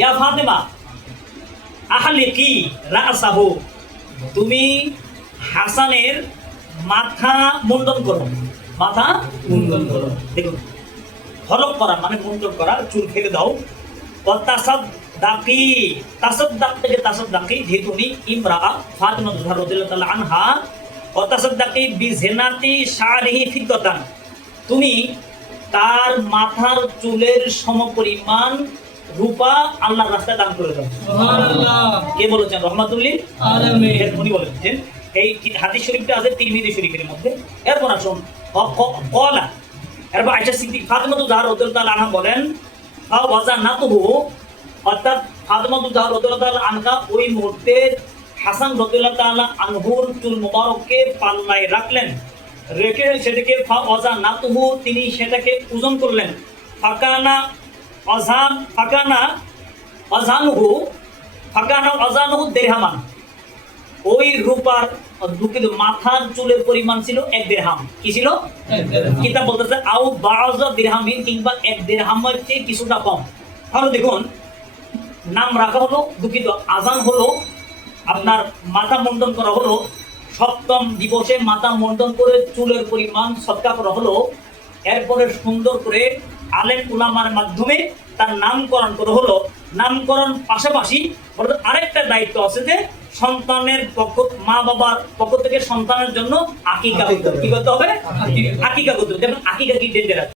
ইয়া ফাতেমা আহলে কি তুমি হাসানের মাথা মুন্ডন করো। মাথা মুন্ডন করো। দেখুন হলক করা মানে মুন্ডন করা চুল ফেলে দাও। দাকি দাক থেকে দাকি যেহেতু উনি ইমরা, ফাতেমা রাদিয়াল্লাহু তাআলা আনহা। দাকি শারিহি ফিদ্দাতান, তুমি তার মাথার চুলের সমপরিমাণ রূপা আল্লাহর রাস্তায় দান করে দাও কে বলেছেন? উনি বলেছেন এই হাদিস শরীফটা আছে তিরমিজি শরীফের মধ্যে। এরপর আসুন কলা। এরপর আয়সা সিদ্দিক আনহা বলেন ফা ওয়াজানাতুহু অর্থাৎ আনহা ওই মুহূর্তে হাসান রাদিয়াল্লাহু তাআলা আনহুর চুল মুবারককে পাল্লায় রাখলেন। রেখে সেটাকে ফা তিনি সেটাকে ওজন করলেন। ফাকানা অজান ফাকানা অজানহু ফাকানা অজানহু দেরহামান ওই রূপার দুঃখিত মাথার চুলের পরিমাণ ছিল এক দেড়হাম। কি ছিল? কিতাব বলতেছে আউ বাজ দিরহামিন কিংবা এক দেড়হামের চেয়ে কিছুটা কম। তাহলে দেখুন নাম রাখা হলো দুঃখিত আজান হলো আপনার মাথা মন্ডন করা হলো সপ্তম দিবসে মাথা মন্ডন করে চুলের পরিমাণ সৎকা করা হলো এরপরে সুন্দর করে আলেম উলামার মাধ্যমে তার নামকরণ করা হলো। নামকরণ পাশাপাশি অর্থাৎ আরেকটা দায়িত্ব আছে যে সন্তানের পক্ষ মা বাবার পক্ষ থেকে সন্তানের জন্য আকিকা কি করতে হবে? আকিকা। করতে হবে যেমন আকিকা কি ডেঞ্জারাস?